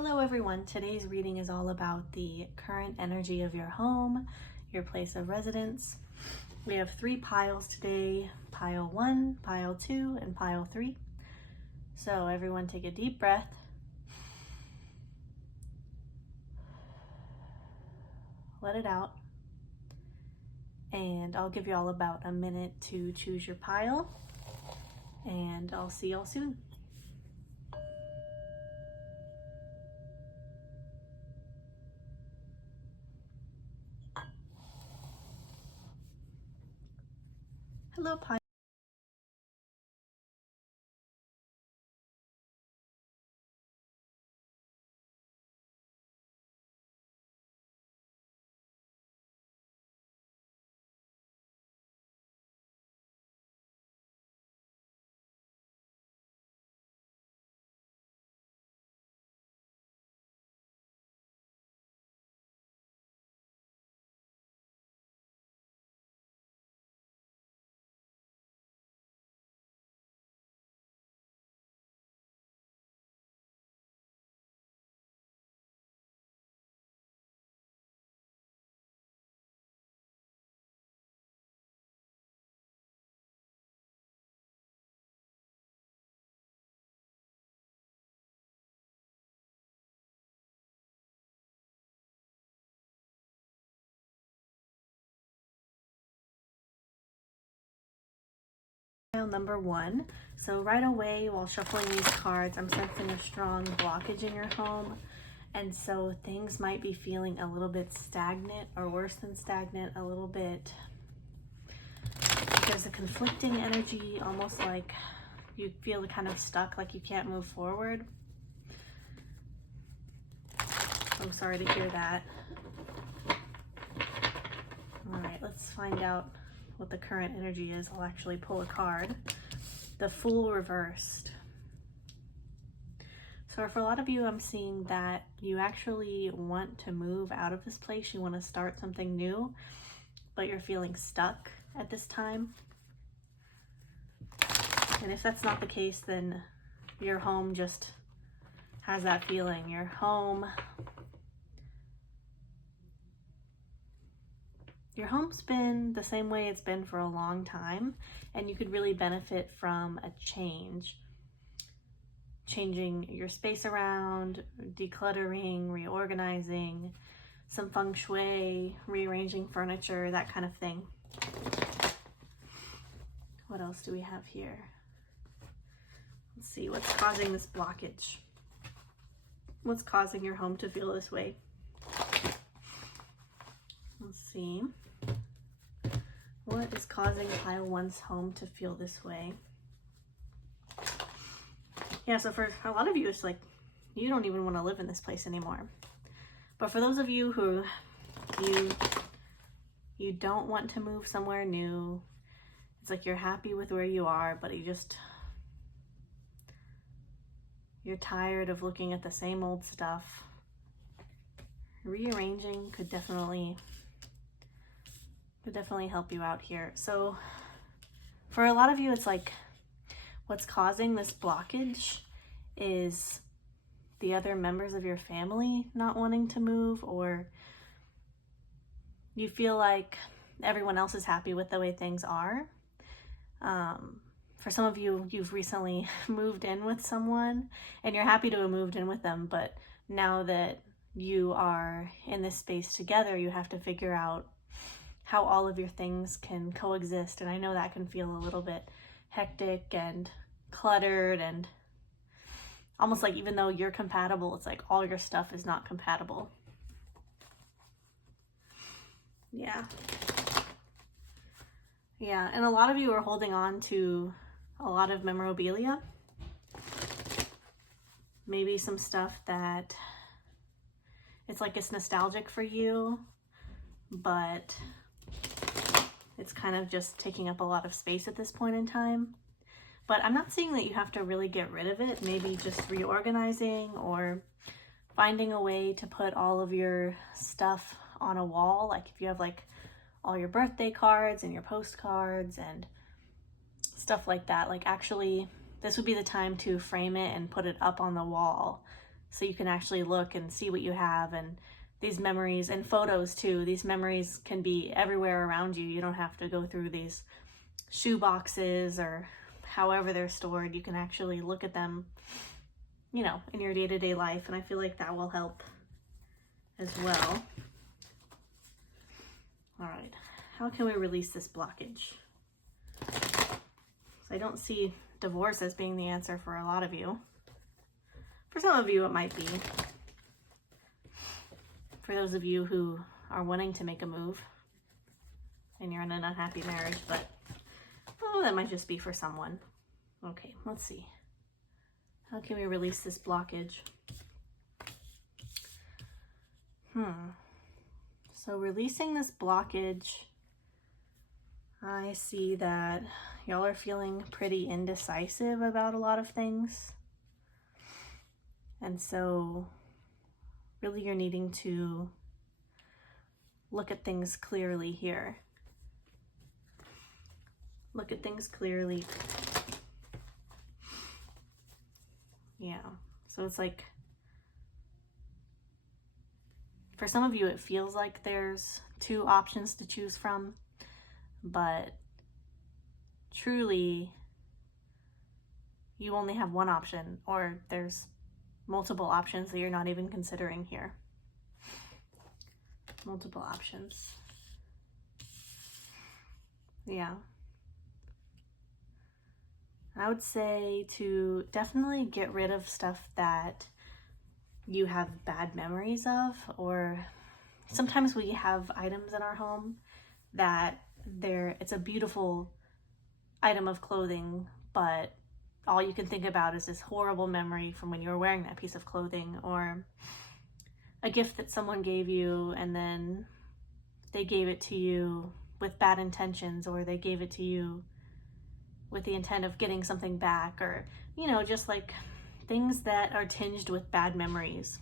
Hello everyone, today's reading is all about the current energy of your home, your place of residence. We have 3 piles today, pile 1, pile 2, and pile 3. So everyone take a deep breath. Let it out. And I'll give you all about a minute to choose your pile, and I'll see y'all soon. Hello, pile. Pile number 1. So right away while shuffling these cards, I'm sensing a strong blockage in your home. And so things might be feeling a little bit stagnant, or worse than stagnant, a little bit. There's a conflicting energy, almost like you feel kind of stuck, like you can't move forward. I'm sorry to hear that. All right, let's find out what the current energy is. I'll actually pull a card. The Fool reversed. So for a lot of you, I'm seeing that you actually want to move out of this place. You want to start something new, but you're feeling stuck at this time. And if that's not the case, then your home just has that feeling. Your home's been the same way it's been for a long time, and you could really benefit from a change. Changing your space around, decluttering, reorganizing, some feng shui, rearranging furniture, that kind of thing. What else do we have here? Let's see, what's causing this blockage? What's causing your home to feel this way? Let's see. What is causing pile 1's home to feel this way? Yeah, so for a lot of you, it's like you don't even want to live in this place anymore. But for those of you who you don't want to move somewhere new, it's like you're happy with where you are, but you're tired of looking at the same old stuff. Rearranging could definitely help you out here. So for a lot of you, it's like what's causing this blockage is the other members of your family not wanting to move, or you feel like everyone else is happy with the way things are. For some of you, you've recently moved in with someone and you're happy to have moved in with them, but now that you are in this space together, you have to figure out how all of your things can coexist. And I know that can feel a little bit hectic and cluttered, and almost like even though you're compatible, it's like all your stuff is not compatible. Yeah, and a lot of you are holding on to a lot of memorabilia. Maybe some stuff that it's like it's nostalgic for you, but it's kind of just taking up a lot of space at this point in time. But I'm not saying that you have to really get rid of it. Maybe just reorganizing or finding a way to put all of your stuff on a wall. Like if you have like all your birthday cards and your postcards and stuff like that, like actually this would be the time to frame it and put it up on the wall so you can actually look and see what you have. And these memories and photos too, these memories can be everywhere around you. You don't have to go through these shoe boxes or however they're stored. You can actually look at them, you know, in your day-to-day life, and I feel like that will help as well. All right, how can we release this blockage? So I don't see divorce as being the answer for a lot of you. For some of you, it might be. For those of you who are wanting to make a move and you're in an unhappy marriage, but oh, that might just be for someone. Okay, let's see. How can we release this blockage? So releasing this blockage, I see that y'all are feeling pretty indecisive about a lot of things. And so really you're needing to look at things clearly here. Look at things clearly. Yeah, so it's like, for some of you, it feels like there's two options to choose from, but truly, you only have one option, or there's multiple options that you're not even considering here. Multiple options. Yeah. I would say to definitely get rid of stuff that you have bad memories of, or sometimes we have items in our home that it's a beautiful item of clothing, but all you can think about is this horrible memory from when you were wearing that piece of clothing, or a gift that someone gave you and then they gave it to you with bad intentions, or they gave it to you with the intent of getting something back, or, you know, just like things that are tinged with bad memories.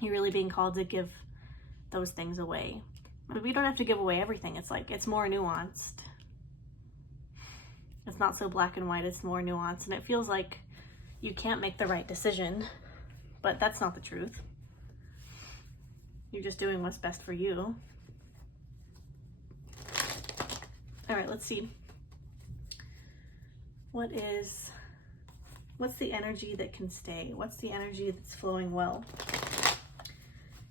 You're really being called to give those things away. But we don't have to give away everything. It's like, it's more nuanced. It's not so black and white, it's more nuanced. And it feels like you can't make the right decision, but that's not the truth. You're just doing what's best for you. All right, let's see. What's the energy that can stay? What's the energy that's flowing well?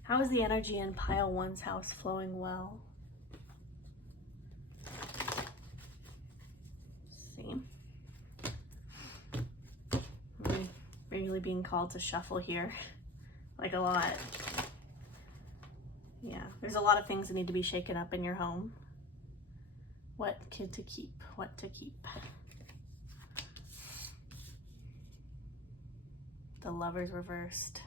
How is the energy in pile one's house flowing well? Let's see. I'm really being called to shuffle here, like a lot. Yeah, there's a lot of things that need to be shaken up in your home. What to keep? What to keep? The Lovers reversed.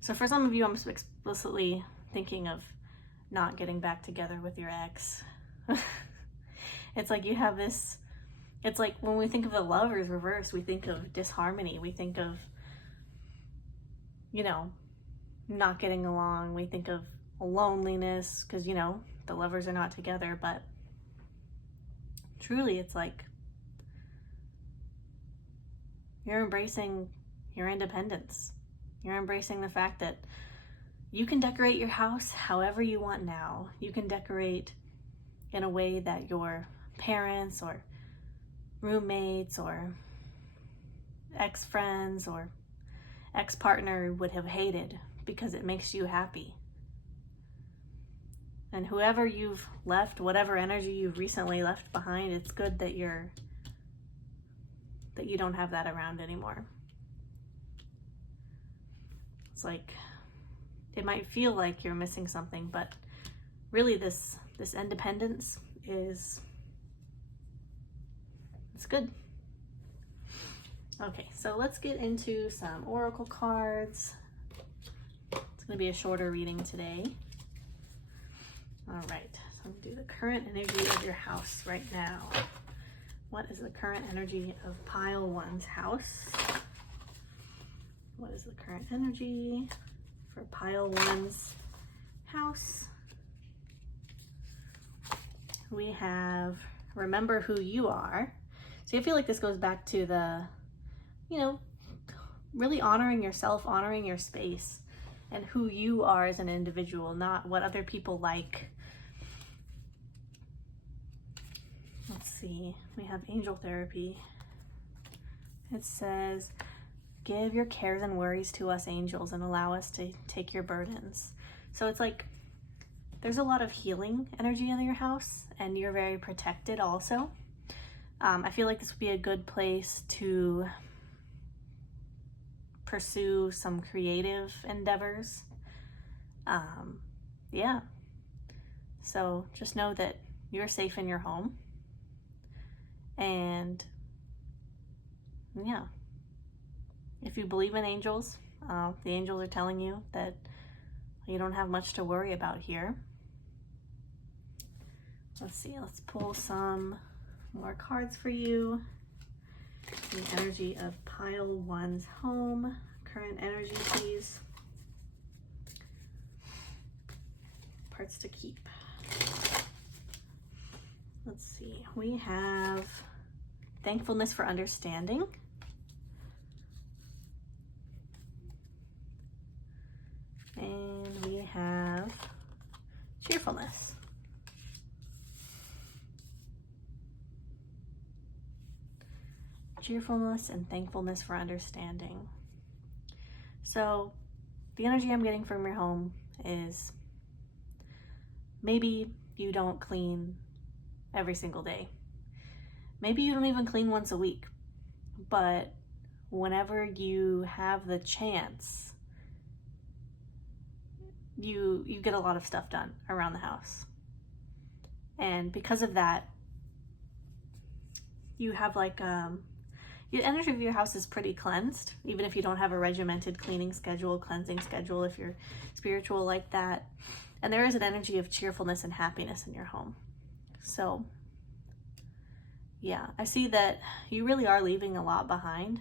So for some of you, I'm explicitly thinking of not getting back together with your ex. It's like you have this, it's like when we think of the Lovers reversed, we think of disharmony. We think of, you know, not getting along. We think of loneliness because, you know, the lovers are not together. But truly, it's like you're embracing your independence. You're embracing the fact that you can decorate your house however you want now. You can decorate in a way that your parents or roommates or ex-friends or ex-partner would have hated, because it makes you happy. And whoever you've left, whatever energy you've recently left behind, it's good that you don't have that around anymore. It's like, it might feel like you're missing something, but really this independence it's good. Okay, so let's get into some oracle cards. It's going to be a shorter reading today. All right, so I'm going to do the current energy of your house right now. What is the current energy of pile one's house? What is the current energy for pile one's house? We have remember who you are. So I feel like this goes back to the, you know, really honoring yourself, honoring your space and who you are as an individual, not what other people like. Let's see, we have angel therapy. It says, give your cares and worries to us angels and allow us to take your burdens. So it's like, there's a lot of healing energy in your house and you're very protected also. I feel like this would be a good place to pursue some creative endeavors. Yeah. So just know that you're safe in your home. And yeah, if you believe in angels, the angels are telling you that you don't have much to worry about here. Let's see, let's pull some more cards for you. The energy of pile one's home, current energy, please. Parts to keep. Let's see, we have thankfulness for understanding. And we have cheerfulness. Cheerfulness and thankfulness for understanding. So the energy I'm getting from your home is maybe you don't clean every single day. Maybe you don't even clean once a week, but whenever you have the chance, you get a lot of stuff done around the house. And because of that, you have like your energy of your house is pretty cleansed, even if you don't have a regimented cleaning schedule, cleansing schedule, if you're spiritual like that. And there is an energy of cheerfulness and happiness in your home. So yeah, I see that you really are leaving a lot behind.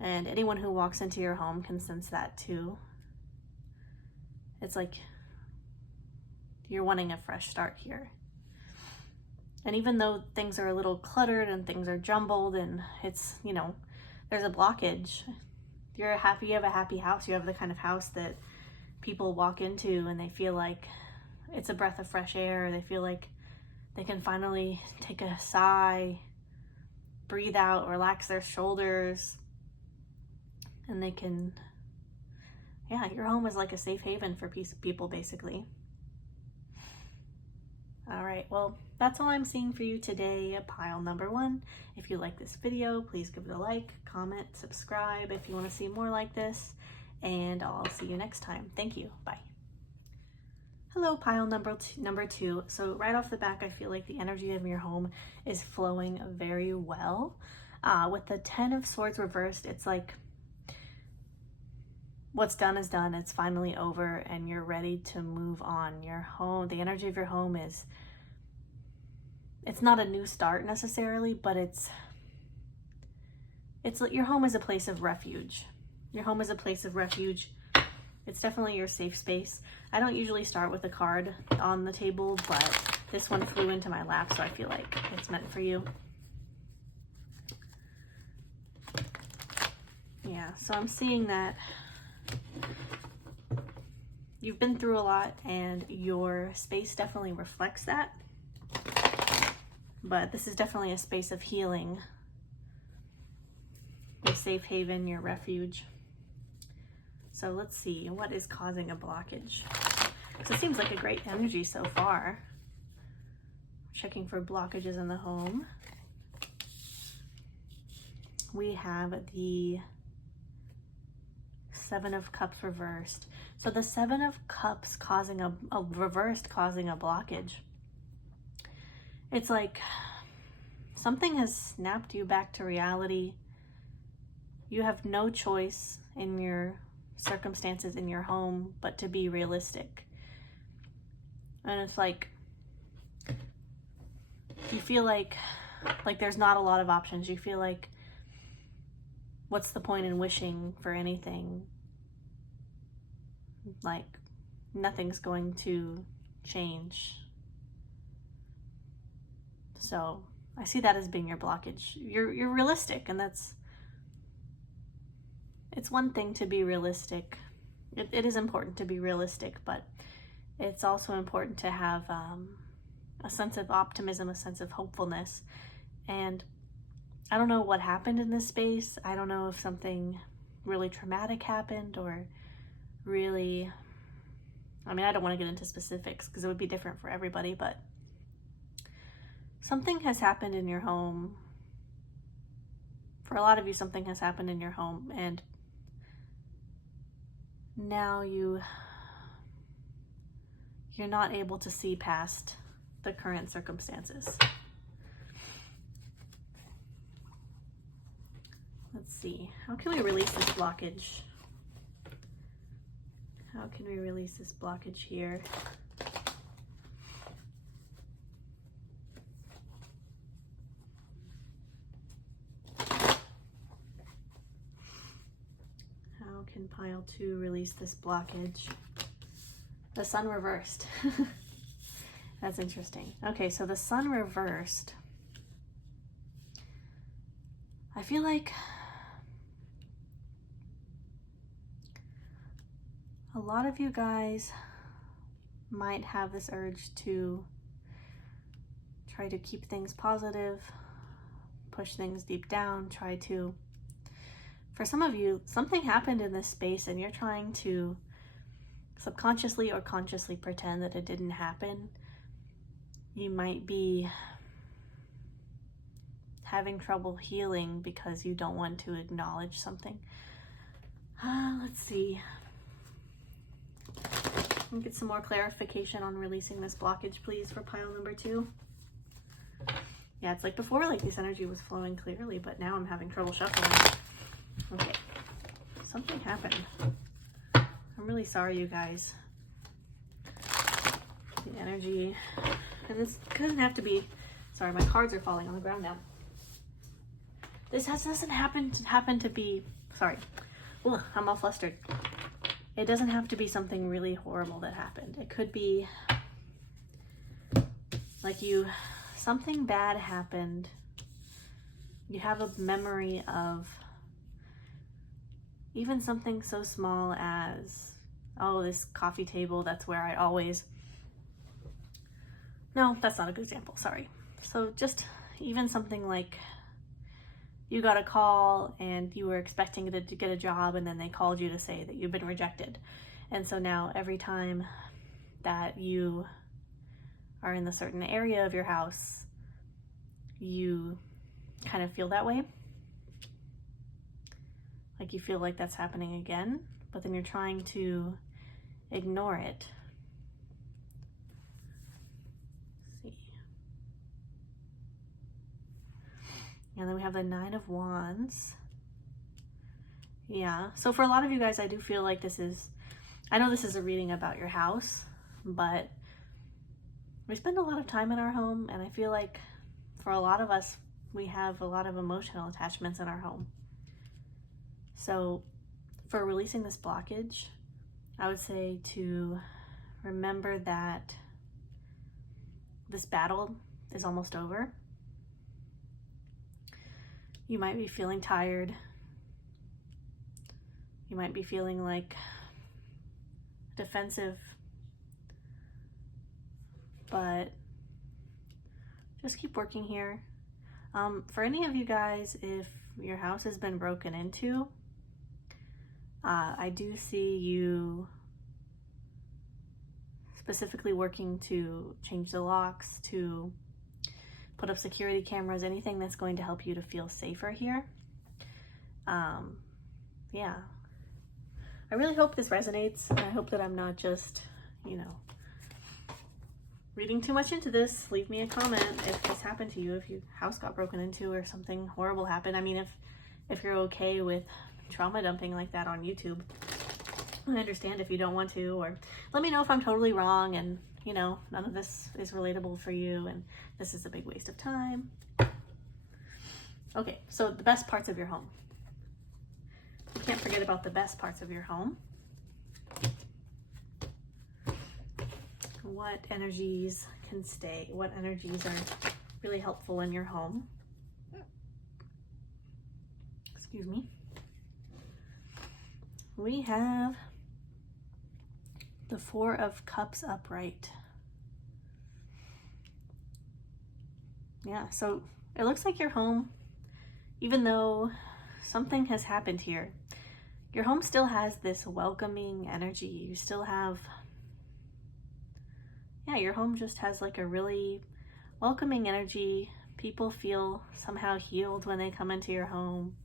And anyone who walks into your home can sense that too. It's like you're wanting a fresh start here. And even though things are a little cluttered and things are jumbled and it's, you know, there's a blockage, you're happy, you have a happy house. You have the kind of house that people walk into and they feel like it's a breath of fresh air. They feel like they can finally take a sigh, breathe out, relax their shoulders, and they can, yeah, your home is like a safe haven for people, basically. All right, well, that's all I'm seeing for you today, pile number 1. If you like this video, please give it a like, comment, subscribe if you want to see more like this, and I'll see you next time. Thank you. Bye. Hello, pile number 2. So right off the back, I feel like the energy of your home is flowing very well. With the 10 of Swords reversed, it's like what's done is done. It's finally over and you're ready to move on. Your home, the energy of your home is, it's not a new start necessarily, but it's like your home is a place of refuge. Your home is a place of refuge. It's definitely your safe space. I don't usually start with a card on the table, but this one flew into my lap, so I feel like it's meant for you. Yeah, so I'm seeing that you've been through a lot and your space definitely reflects that. But this is definitely a space of healing, your safe haven, your refuge. So let's see, what is causing a blockage? So it seems like a great energy so far. Checking for blockages in the home. We have the 7 of Cups reversed. So the 7 of Cups causing a reversed, causing a blockage. It's like something has snapped you back to reality. You have no choice in your circumstances in your home but to be realistic. And it's like you feel like there's not a lot of options. You feel like, what's the point in wishing for anything? Like nothing's going to change. So I see that as being your blockage. You're realistic, and that's it's one thing to be realistic. It is important to be realistic, but it's also important to have a sense of optimism, a sense of hopefulness. And I don't know what happened in this space. I don't know if something really traumatic happened or really, I mean, I don't want to get into specifics because it would be different for everybody, but something has happened in your home. For a lot of you, something has happened in your home, and now you're not able to see past the current circumstances. Let's see, how can we release this blockage? How can we release this blockage here? How can pile 2 release this blockage? The sun reversed. That's interesting. Okay, so the sun reversed. I feel like a lot of you guys might have this urge to try to keep things positive, push things deep down, try to, for some of you, something happened in this space and you're trying to subconsciously or consciously pretend that it didn't happen. You might be having trouble healing because you don't want to acknowledge something. Let's see. Can we get some more clarification on releasing this blockage, please, for pile number 2? Yeah, it's like before, like this energy was flowing clearly, but now I'm having trouble shuffling. Okay, something happened. I'm really sorry, you guys. The energy, and this doesn't have to be, sorry, my cards are falling on the ground now. This doesn't happen to be, sorry, ugh, I'm all flustered. It doesn't have to be something really horrible that happened. It could be like something bad happened. You have a memory of even something so small as, oh, this coffee table, that's where I always, no, that's not a good example, sorry. So just even something like you got a call and you were expecting to get a job and then they called you to say that you've been rejected. And so now every time that you are in a certain area of your house, you kind of feel that way. Like you feel like that's happening again, but then you're trying to ignore it. Let's see. And then we have the 9 of Wands. Yeah, so for a lot of you guys, I do feel like I know this is a reading about your house, but we spend a lot of time in our home, and I feel like for a lot of us, we have a lot of emotional attachments in our home. So for releasing this blockage, I would say to remember that this battle is almost over. You might be feeling tired. You might be feeling like defensive, but just keep working here. For any of you guys, if your house has been broken into, I do see you specifically working to change the locks, to put up security cameras, anything that's going to help you to feel safer here. Yeah. I really hope this resonates. I hope that I'm not just, reading too much into this. Leave me a comment if this happened to you, if your house got broken into or something horrible happened. I mean, if you're okay with trauma dumping like that on YouTube, I understand if you don't want to, or let me know if I'm totally wrong and, none of this is relatable for you and this is a big waste of time. Okay, so the best parts of your home. You can't forget about the best parts of your home. What energies can stay? What energies are really helpful in your home? Excuse me. we have the Four of Cups upright. Yeah, so it looks like your home, even though something has happened here, your home still has this welcoming energy. You still have, yeah, your home just has like a really welcoming energy. People feel somehow healed when they come into your home.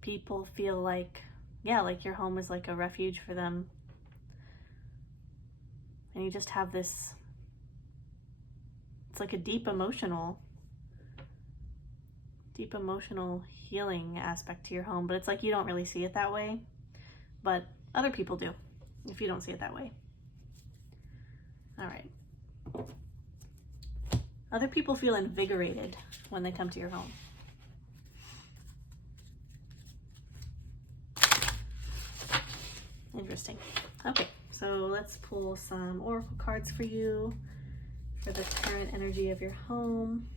People feel like, yeah, like your home is like a refuge for them. And you just have this, it's like a deep emotional healing aspect to your home, but it's like you don't really see it that way, but other people do if you don't see it that way. All right. Other people feel invigorated when they come to your home. Interesting. Okay, so let's pull some oracle cards for you for the current energy of your home.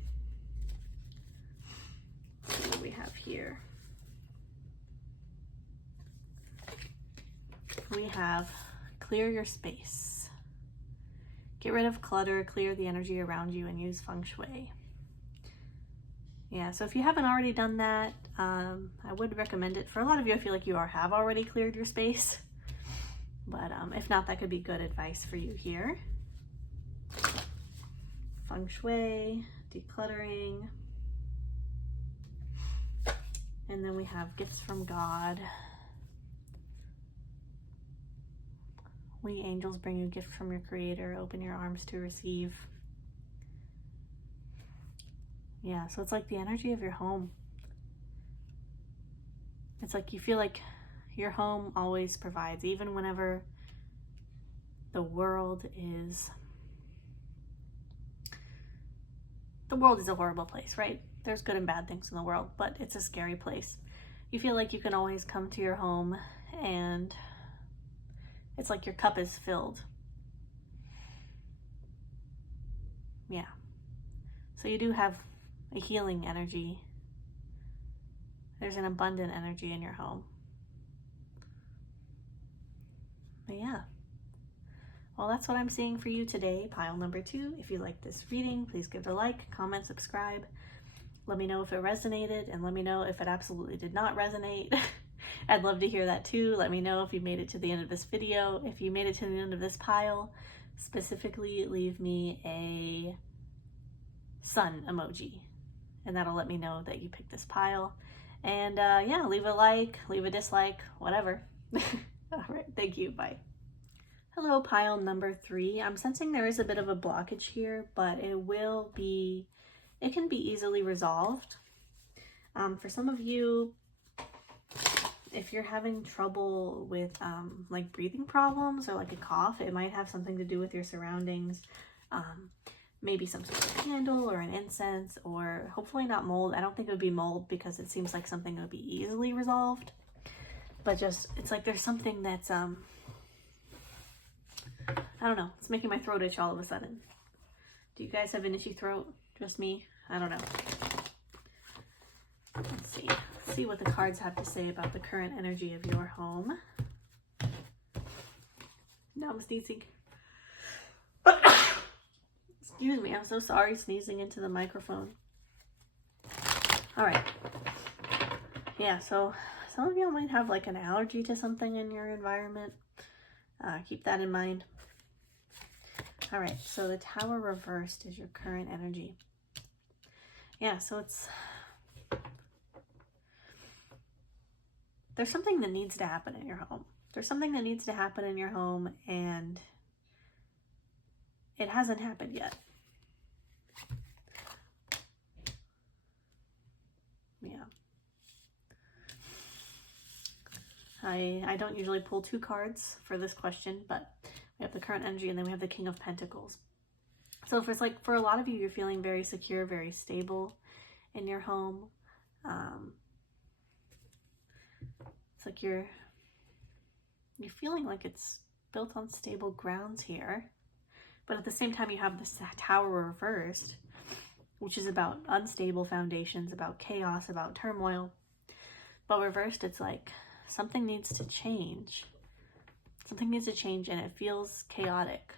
Let's see what we have here. We have clear your space. Get rid of clutter, clear the energy around you, and use feng shui. Yeah, so if you haven't already done that, I would recommend it. For a lot of you, I feel like you have already cleared your space. But if not, that could be good advice for you here. Feng shui, decluttering. And then we have gifts from God. We angels bring you a gift from your creator. Open your arms to receive. Yeah, so it's like the energy of your home. It's like you feel like your home always provides, even whenever the world is a horrible place, right? There's good and bad things in the world, but it's a scary place. You feel like you can always come to your home and it's like your cup is filled. Yeah. So you do have a healing energy. There's an abundant energy in your home. But yeah. Well, that's what I'm seeing for you today, pile number 2. If you like this reading, please give it a like, comment, subscribe. Let me know if it resonated, and let me know if it absolutely did not resonate. I'd love to hear that too. Let me know if you made it to the end of this video. If you made it to the end of this pile, specifically leave me a sun emoji, and that'll let me know that you picked this pile. And yeah, leave a like, leave a dislike, whatever. All right, thank you, bye. Hello, pile number 3. I'm sensing there is a bit of a blockage here, but it can be easily resolved. For some of you, if you're having trouble with like breathing problems or like a cough, it might have something to do with your surroundings. Maybe some sort of candle or an incense, or hopefully not mold. I don't think it would be mold because it seems like something that would be easily resolved. But just, it's like there's something that's, I don't know, it's making my throat itch all of a sudden. Do you guys have an itchy throat? Just me? I don't know. Let's see. Let's see what the cards have to say about the current energy of your home. Now I'm sneezing. Excuse me, I'm so sorry, sneezing into the microphone. All right. Yeah, so some of you might have like an allergy to something in your environment. Keep that in mind. All right, so the Tower reversed is your current energy. Yeah, so there's something that needs to happen in your home. There's something that needs to happen in your home, and it hasn't happened yet. Yeah. I don't usually pull 2 cards for this question, but we have the current energy and then we have the King of Pentacles. So if it's like, for a lot of you, you're feeling very secure, very stable in your home. It's like you're feeling like it's built on stable grounds here. But at the same time, you have this Tower reversed, which is about unstable foundations, about chaos, about turmoil. But reversed, it's like something needs to change. Something needs to change, and it feels chaotic.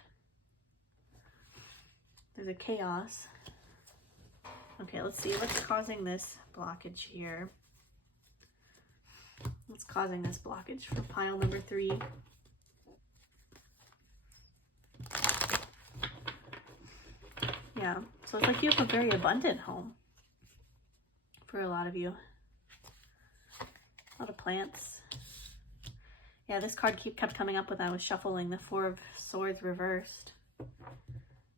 There's a chaos. Okay, let's see what's causing this blockage here. What's causing this blockage for pile number 3? Yeah, so it's like you have a very abundant home for a lot of you. A lot of plants. Yeah, this card kept coming up when I was shuffling, the 4 of Swords reversed.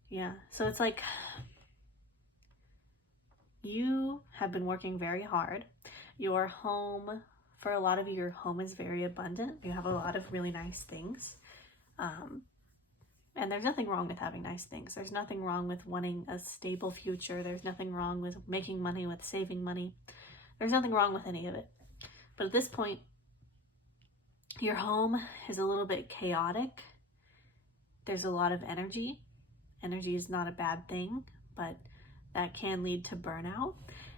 Yeah, so it's like you have been working very hard. Your home, for a lot of you, your home is very abundant. You have a lot of really nice things. And there's nothing wrong with having nice things. There's nothing wrong with wanting a stable future. There's nothing wrong with making money, with saving money. There's nothing wrong with any of it. But at this point, your home is a little bit chaotic. There's a lot of energy. Energy is not a bad thing, but that can lead to burnout.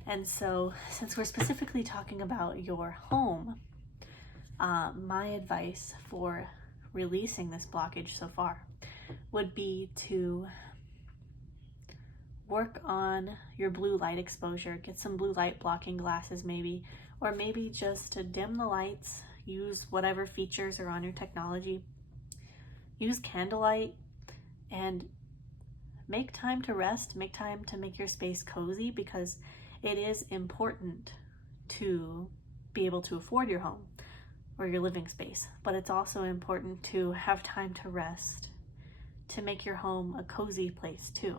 And so, since we're specifically talking about your home, my advice for releasing this blockage so far would be to work on your blue light exposure. Get some blue light blocking glasses maybe, or maybe just to dim the lights. Use whatever features are on your technology. Use candlelight and make time to rest. Make time to make your space cozy, because it is important to be able to afford your home or your living space, but it's also important to have time to rest, to make your home a cozy place too.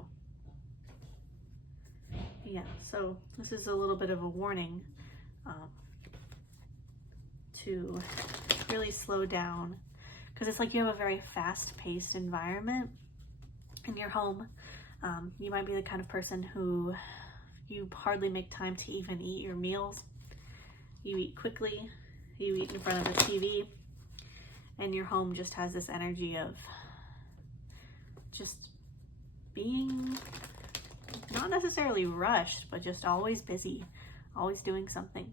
Yeah, so this is a little bit of a warning to really slow down, because it's like you have a very fast-paced environment in your home. You might be the kind of person who you hardly make time to even eat your meals. You eat quickly, you eat in front of the TV, and your home just has this energy of just being not necessarily rushed, but just always busy, always doing something.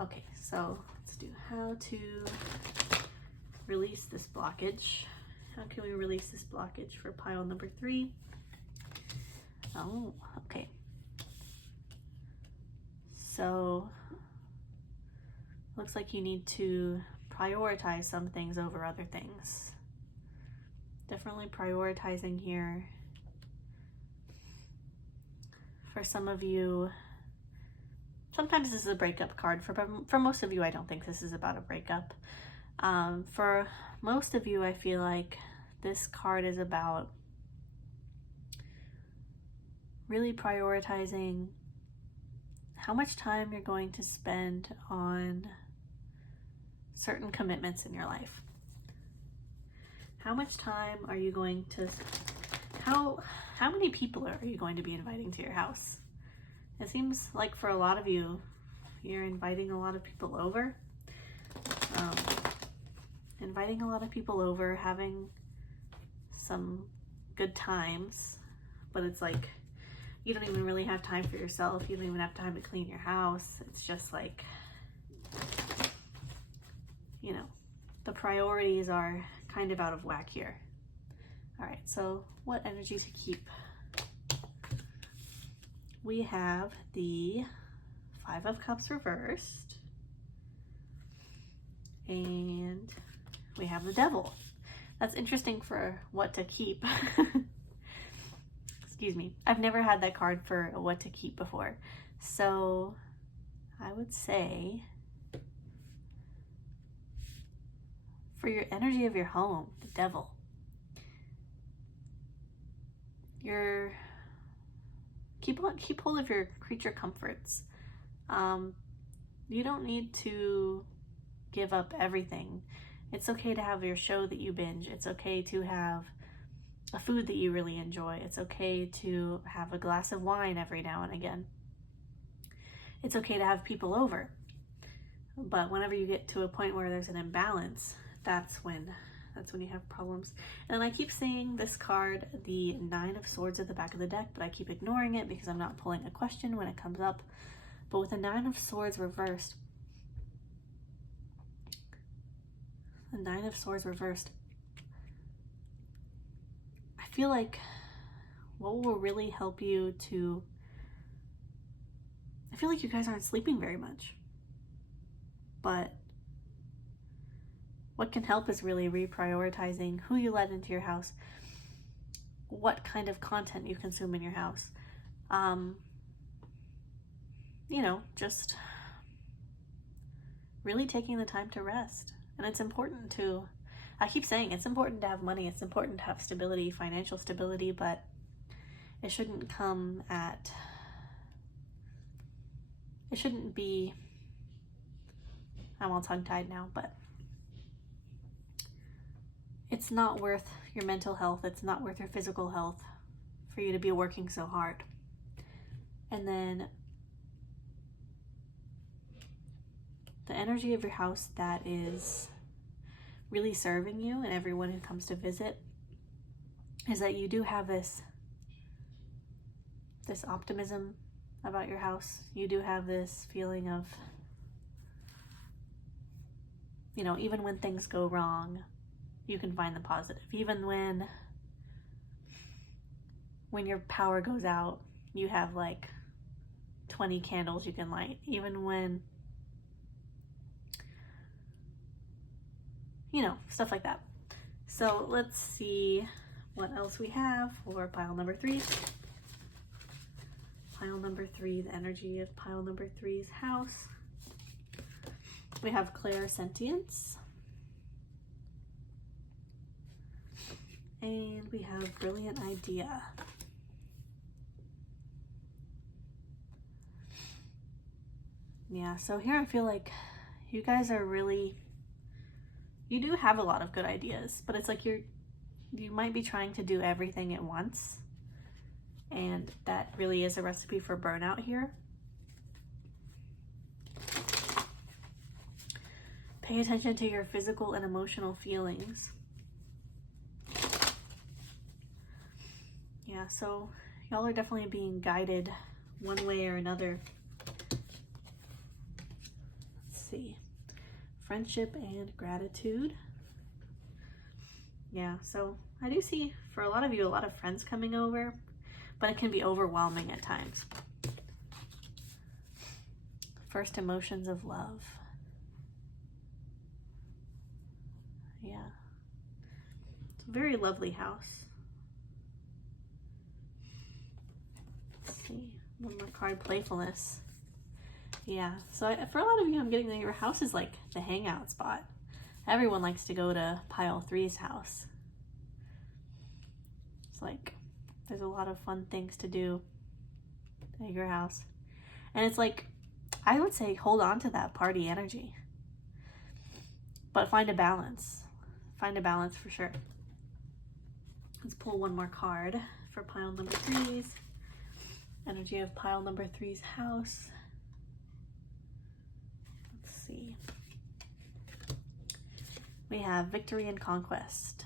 Okay, so let's do how to release this blockage. How can we release this blockage for pile number 3? Oh, okay. So, looks like you need to prioritize some things over other things. Definitely prioritizing here. For some of you, sometimes this is a breakup card. For most of you, I don't think this is about a breakup. For most of you, I feel like this card is about really prioritizing how much time you're going to spend on certain commitments in your life. How much time are you going to, how many people are you going to be inviting to your house? It seems like for a lot of you, you're inviting a lot of people over. Inviting a lot of people over, having some good times, but it's like you don't even really have time for yourself. You don't even have time to clean your house. It's just like, you know, the priorities are kind of out of whack here. All right, so what energy to keep? We have the 5 of Cups reversed, and we have the Devil. That's interesting for what to keep. Excuse me. I've never had that card for what to keep before. So I would say for your energy of your home, the Devil, keep hold of your creature comforts. You don't need to give up everything. It's okay to have your show that you binge. It's okay to have a food that you really enjoy. It's okay to have a glass of wine every now and again. It's okay to have people over. But whenever you get to a point where there's an imbalance, that's when you have problems. And I keep seeing this card, the 9 of Swords at the back of the deck, but I keep ignoring it because I'm not pulling a question when it comes up. But with the 9 of Swords reversed, The Nine of Swords reversed. I feel like what will really help you to... I feel like you guys aren't sleeping very much. But what can help is really reprioritizing who you let into your house, what kind of content you consume in your house. You know, just really taking the time to rest. And it's important to, I keep saying it's important to have money, it's important to have stability, financial stability, but it shouldn't come at, it shouldn't be, I'm all tongue-tied now, but it's not worth your mental health, it's not worth your physical health for you to be working so hard. And then the energy of your house that is really serving you and everyone who comes to visit is that you do have this optimism about your house. You do have this feeling of, you know, even when things go wrong, you can find the positive. Even when your power goes out, you have like 20 candles you can light. Even when, you know, stuff like that. So let's see what else we have for pile number 3. Pile number 3, the energy of pile number 3's house. We have clairsentience. And we have brilliant idea. Yeah, so here I feel like you guys are really, you do have a lot of good ideas, but it's like you might be trying to do everything at once. And that really is a recipe for burnout here. Pay attention to your physical and emotional feelings. Yeah, so y'all are definitely being guided one way or another. Let's see. Friendship and gratitude. Yeah, so I do see for a lot of you, a lot of friends coming over, but it can be overwhelming at times. First emotions of love. Yeah. It's a very lovely house. Let's see. One more card, playfulness. Yeah, so for a lot of you, I'm getting that your house is like the hangout spot. Everyone likes to go to pile 3's house. It's like, there's a lot of fun things to do at your house. And it's like, I would say hold on to that party energy. But find a balance. Find a balance for sure. Let's pull one more card for pile number 3's. Energy of pile number 3's house. Let's see. We have victory and conquest.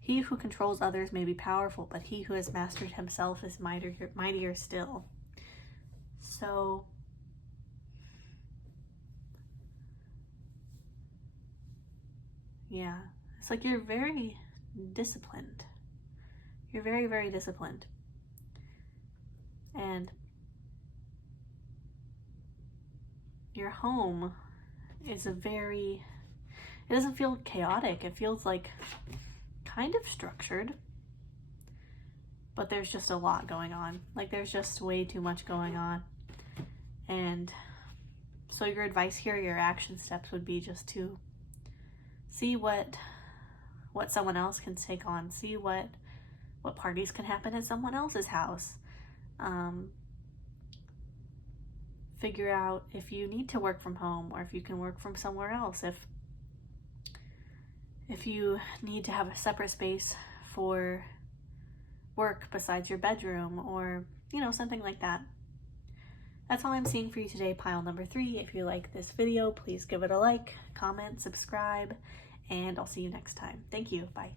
He who controls others may be powerful, but he who has mastered himself is mightier still. So, yeah, it's like you're very disciplined. You're very, very disciplined. And your home is it doesn't feel chaotic. It feels like kind of structured, but there's just a lot going on. Like there's just way too much going on. And so your advice here, your action steps would be just to see what someone else can take on, see what parties can happen at someone else's house. Figure out if you need to work from home or if you can work from somewhere else. If you need to have a separate space for work besides your bedroom or, you know, something like that. That's all I'm seeing for you today, pile number 3. If you like this video, please give it a like, comment, subscribe, and I'll see you next time. Thank you. Bye.